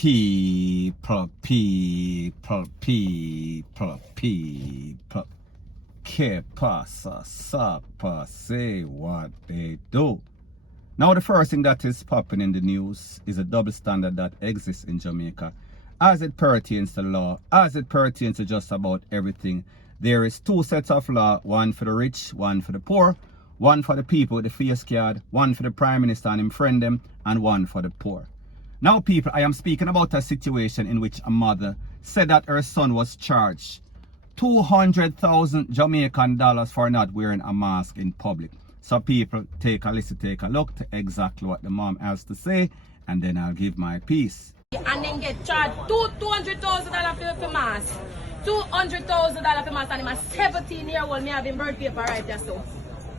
people. Que pasa, sapa, say what they do. Now, the first thing that is popping in the news is a double standard that exists in Jamaica as it pertains to law, as it pertains to just about everything. There is two sets of law, one for the rich, one for the poor, one for the people with the face card, one for the Prime Minister and him friend them, and one for the poor. Now, people, I am speaking about a situation in which a mother said that her son was charged 200,000 Jamaican dollars for not wearing a mask in public. So people, take a listen, take a look to exactly what the mom has to say, and then I'll give my piece. And then get charged $200,000 for mask. $200,000 for mask, and I'm a 17-year-old, me having birth paper right there, so.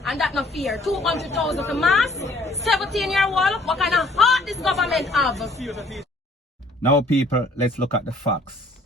And that not fair. 200,000 for mask, 17-year-old, what kind of heart this government have? Now people, let's look at the facts.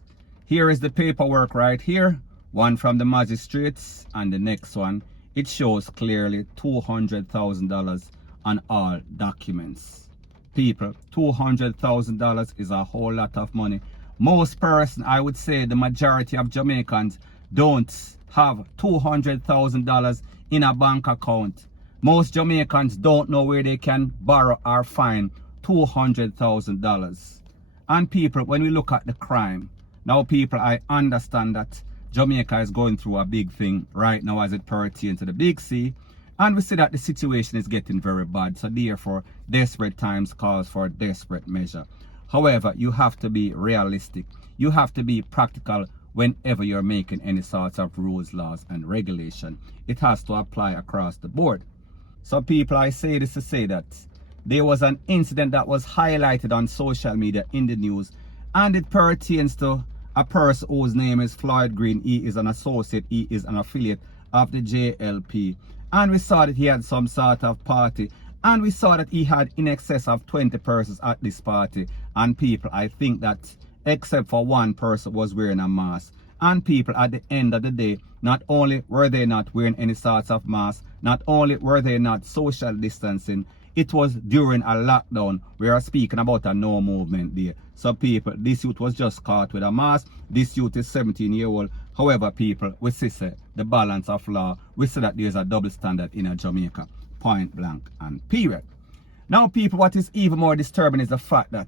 Here is the paperwork right here, one from the magistrates, and the next one, it shows clearly $200,000 on all documents. People, $200,000 is a whole lot of money. Most person, I would say the majority of Jamaicans don't have $200,000 in a bank account. Most Jamaicans don't know where they can borrow or find $200,000. And people, when we look at the crime, now people, I understand that Jamaica is going through a big thing right now as it pertains to the Big C. And we see that the situation is getting very bad. So therefore, desperate times calls for desperate measure. However, you have to be realistic. You have to be practical whenever you're making any sorts of rules, laws, and regulation. It has to apply across the board. So people, I say this to say that there was an incident that was highlighted on social media in the news, and it pertains to a person whose name is Floyd Green. He is an associate, he is an affiliate of the JLP. And we saw that he had some sort of party, and we saw that he had in excess of 20 persons at this party. And people, I think that except for one person was wearing a mask. And people, at the end of the day, not only were they not wearing any sorts of mask, not only were they not social distancing, it was during a lockdown. We are speaking about a no movement day. So people, this youth was just caught with a mask. This youth is 17-year-old. However, people, we see the balance of law. We see that there's a double standard in a Jamaica. Point blank and period. Now people, what is even more disturbing is the fact that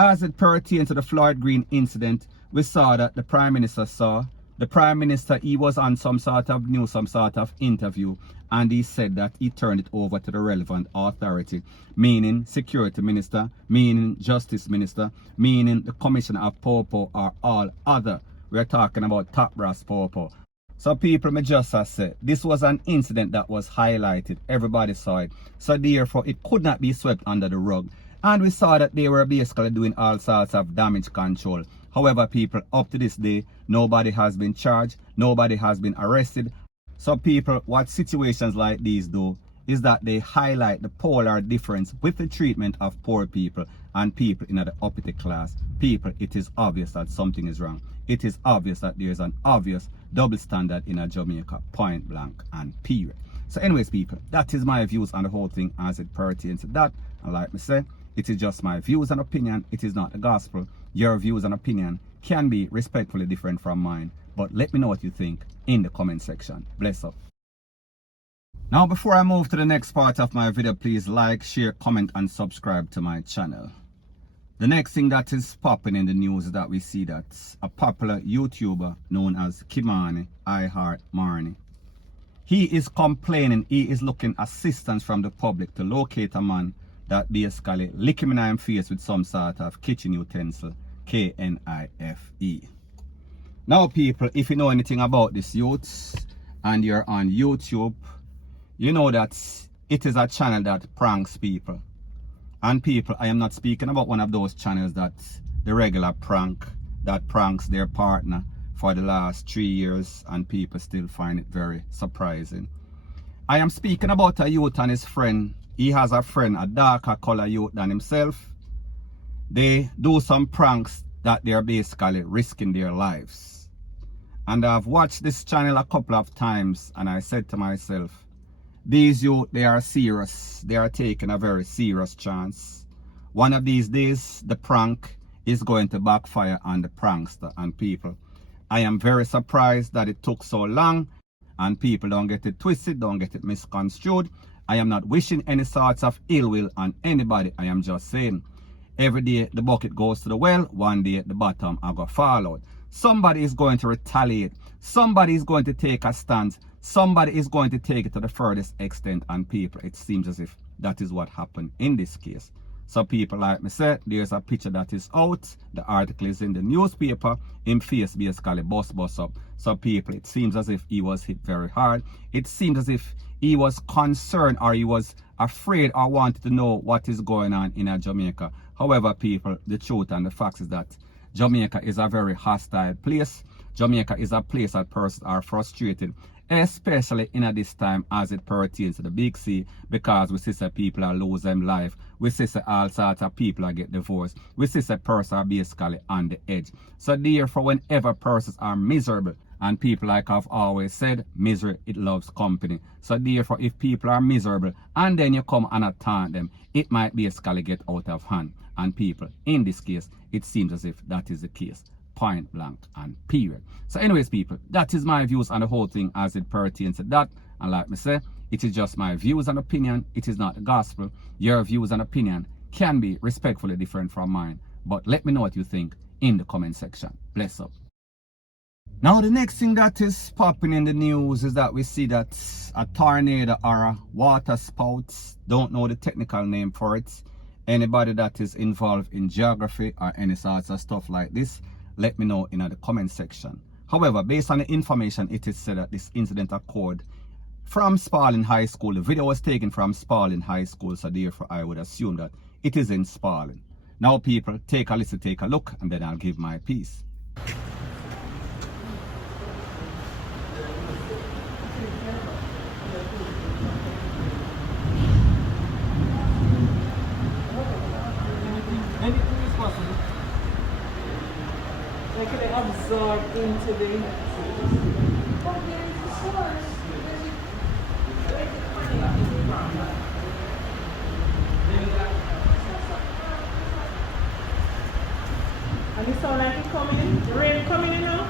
as it pertains to the Floyd Green incident, we saw that the Prime Minister he was on some sort of news, some sort of interview, and he said that he turned it over to the relevant authority, meaning Security Minister, meaning Justice Minister, meaning the Commissioner of Popo, or all other. We're talking about top brass Popo. So people, may just say, this was an incident that was highlighted. Everybody saw it. So therefore, it could not be swept under the rug. And we saw that they were basically doing all sorts of damage control. However, people, up to this day, nobody has been charged, nobody has been arrested. So people, what situations like these do is that they highlight the polar difference with the treatment of poor people and people in the uppity class. People, it is obvious that something is wrong. It is obvious that there is an obvious double standard in a Jamaica, point blank and period. So anyways, people, that is my views on the whole thing as it pertains to that. And like me say, it is just my views and opinion. It is not the gospel. Your views and opinion can be respectfully different from mine. But let me know what you think in the comment section. Bless up. Now, before I move to the next part of my video, please like, share, comment, and subscribe to my channel. The next thing that is popping in the news is that we see that a popular YouTuber known as Kimani, I Heart Marnie, he is complaining, he is looking assistance from the public to locate a man that basically lick him in the face with some sort of kitchen utensil, K-N-I-F-E. Now people, if you know anything about this youth and you're on YouTube, you know that it is a channel that pranks people. And people, I am not speaking about one of those channels that the regular prank that pranks their partner for the last 3 years and people still find it very surprising. I am speaking about a youth and his friend. He has a friend, a darker color youth than himself. They do some pranks that they're basically risking their lives. And I've watched this channel a couple of times and I said to myself, these youth, they are serious. They are taking a very serious chance. One of these days, the prank is going to backfire on the prankster and people. I am very surprised that it took so long, and people don't get it twisted, don't get it misconstrued. I am not wishing any sorts of ill will on anybody. I am just saying, every day the bucket goes to the well, one day at the bottom I go fall out. Somebody is going to retaliate. Somebody is going to take a stance. Somebody is going to take it to the furthest extent, and people, it seems as if that is what happened in this case. So people, like me said, there's a picture that is out. The article is in the newspaper. Him face basically bust up. So people, it seems as if he was hit very hard. It seems as if he was concerned, or he was afraid, or wanted to know what is going on in Jamaica. However, people, the truth and the facts is that Jamaica is a very hostile place. Jamaica is a place that persons are frustrated, especially in this time as it pertains to the big C, because we see that people are lose them life. We see that all sorts of people are get divorced. We see that persons are basically on the edge. So therefore, whenever persons are miserable, and people, like I've always said, misery, it loves company. So therefore, if people are miserable and then you come and attack them, it might basically get out of hand. And people, in this case, it seems as if that is the case. Point blank and period. So anyways, people, that is my views on the whole thing as it pertains to that. And like me say, it is just my views and opinion. It is not the gospel. Your views and opinion can be respectfully different from mine. But let me know what you think in the comment section. Bless up. Now the next thing that is popping in the news is that we see that a tornado or a water spout, don't know the technical name for it. Anybody that is involved in geography or any sorts of stuff like this, let me know in the comment section. However, based on the information, it is said that this incident occurred from Spalding High School. The video was taken from Spalding High School, so therefore I would assume that it is in Spalding. Now people, take a listen, take a look, and then I'll give my piece. They could absorb into the and it sound like it's coming in, the rain coming in now.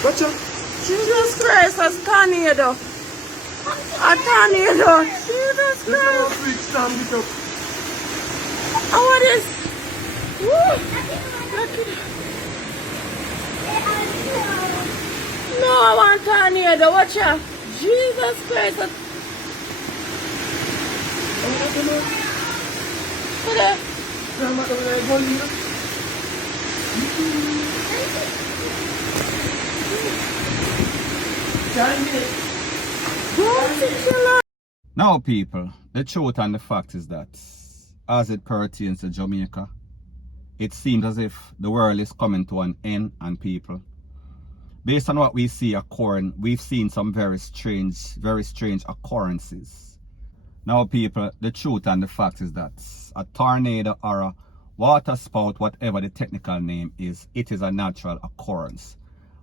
Gotcha. Jesus Christ, a tornado. A tornado. Jesus Christ. Oh, what is? Woo. No, I want tornado. Watch out. Jesus Christ. Now people, the truth and the fact is that as it pertains to Jamaica, it seems as if the world is coming to an end, and people, based on what we see occurring, we've seen some very strange occurrences. Now people, the truth and the fact is that a tornado or a water spout, whatever the technical name is, it is a natural occurrence.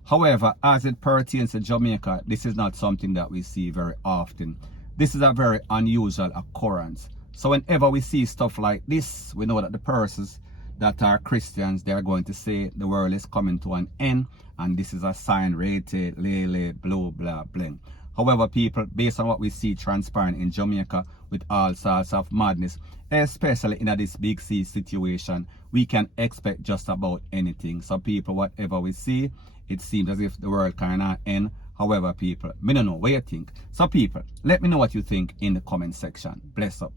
However, as it pertains to Jamaica, this is not something that we see very often. This is a very unusual occurrence. So whenever we see stuff like this, we know that the persons that are Christians, they are going to say the world is coming to an end, and this is a sign rated, lele, blah, blah, bling. However, people, based on what we see transpiring in Jamaica with all sorts of madness, especially in this big C situation, we can expect just about anything. So people, whatever we see, it seems as if the world kind of end. However, people, me don't know what you think. So people, let me know what you think in the comment section. Bless up.